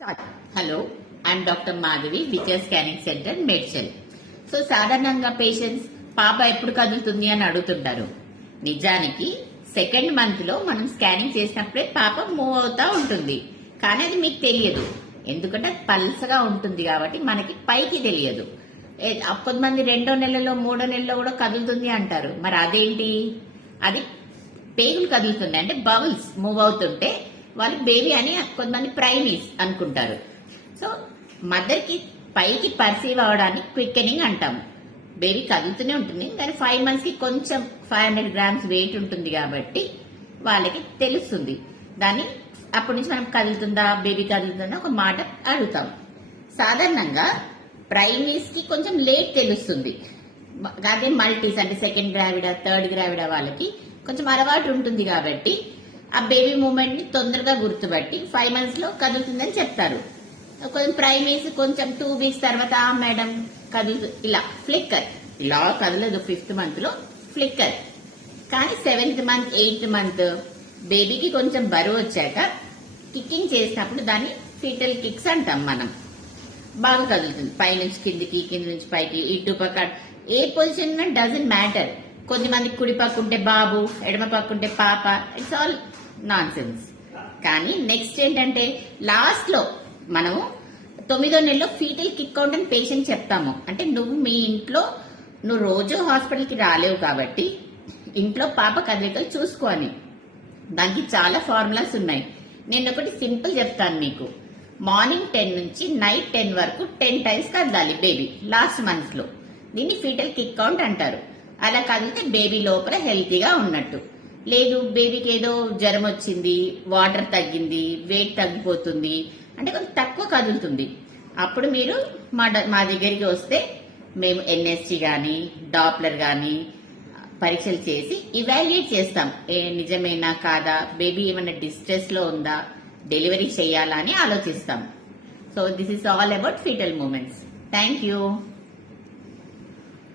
Start. Hello, I'm Dr. Madhavi, Vijay Scanning Center, Medcell. So సాధారణంగా patients పాప ఎప్పుడు కదులుతుంది అని అడుగుతుంటారు. నిజానికి సెకండ్ మంత్ లో మనం స్కానింగ్ చేసినప్పుడే పాప మూవ్ అవుతా ఉంటుంది. కానీ అది మీకు తెలియదు, ఎందుకంటే పల్సగా ఉంటుంది కాబట్టి మనకి పైకి తెలియదు. కొంతమంది 2వ నెలలో 3వ నెలలో కూడా కదులుతుంది అంటారు. మరి అదేంటి? అది పేగులు కదులుతుంది, అంటే బబుల్స్ మూవ్ అవుతుంటే వాళ్ళు బేబీ అని కొంతమంది ప్రైమీస్ అనుకుంటారు. సో మదర్ కి పైకి పర్సీవ్ అవడానికి క్విక్కెనింగ్ అంటాము. బేబీ కదులుతూనే ఉంటుంది, కానీ 5 months కి కొంచెం 500 grams వెయిట్ ఉంటుంది కాబట్టి వాళ్ళకి తెలుస్తుంది. దాన్ని అప్పటి నుంచి మనం కదులుతుందా బేబీ కదులుతుందా ఒక మాట అడుగుతాం. సాధారణంగా ప్రైమీస్ కి కొంచెం లేట్ తెలుస్తుంది. అదే మల్టీస్ అంటే సెకండ్ గ్రావిడా థర్డ్ గ్రావిడా వాళ్ళకి కొంచెం అలవాటు ఉంటుంది కాబట్టి ఆ బేబీ మూమెంట్ ని తొందరగా గుర్తుపట్టి 5 months లో కదులుతుందని చెప్తారు. కొంచెం ప్రైమేస్ కొంచెం 2 weeks తర్వాత మేడం కదులు ఇలా ఫ్లిక్కర్ ఇలా కదలదు. 5th month లో ఫ్లిక్కర్. కానీ 7th month 8th month బేబీకి కొంచెం బరువు వచ్చాక కిక్కింగ్ చేసినప్పుడు దాన్ని ఫీటల్ కిక్స్ అంటాం. మనం బాగా కదులుతుంది, పై నుంచి కిందికి కింది నుంచి పైకి ఇటు పక్క ఏ పొజిషన్ డజంట్ మ్యాటర్. కొద్దిమంది కుడి పక్కుంటే బాబు, ఎడమ పక్కుంటే పాప, ఇట్స్ ఆల్ నాన్ సెన్స్. కానీ నెక్స్ట్ ఏంటంటే లాస్ట్ లో మనము 9వ నెలలో ఫీటల్ కిక్ అవుట్ అని పేషెంట్ చెప్తాము. అంటే నువ్వు మీ ఇంట్లో నువ్వు రోజు హాస్పిటల్కి రాలేవు కాబట్టి ఇంట్లో పాప కదలికలు చూసుకోవాలి. దానికి చాలా ఫార్ములాస్ ఉన్నాయి. నేను ఒకటి సింపుల్ చెప్తాను మీకు. మార్నింగ్ 10 నుంచి నైట్ 10 వరకు 10 times కదలాలి బేబీ లాస్ట్ మంత్స్ లో. దీన్ని ఫీటల్ కిక్ అవుట్ అంటారు. అలా కదిలితే బేబీ లోపల హెల్తీగా ఉన్నట్టు. లేదు బేబీకి ఏదో జ్వరం వచ్చింది, వాటర్ తగ్గింది, వెయిట్ తగ్గిపోతుంది అంటే కొంచెం తక్కువ కదులుతుంది, అప్పుడు మీరు మా దగ్గరికి వస్తే మేము ఎన్ఎస్సి గాని డాప్లర్ గాని పరీక్షలు చేసి ఇవాల్యుయేట్ చేస్తాం. నిజమేనా కాదా, బేబీ ఏమైనా డిస్ట్రెస్ లో ఉందా, డెలివరీ చేయాలా అని ఆలోచిస్తాం. So this is all about fetal movements. Thank you.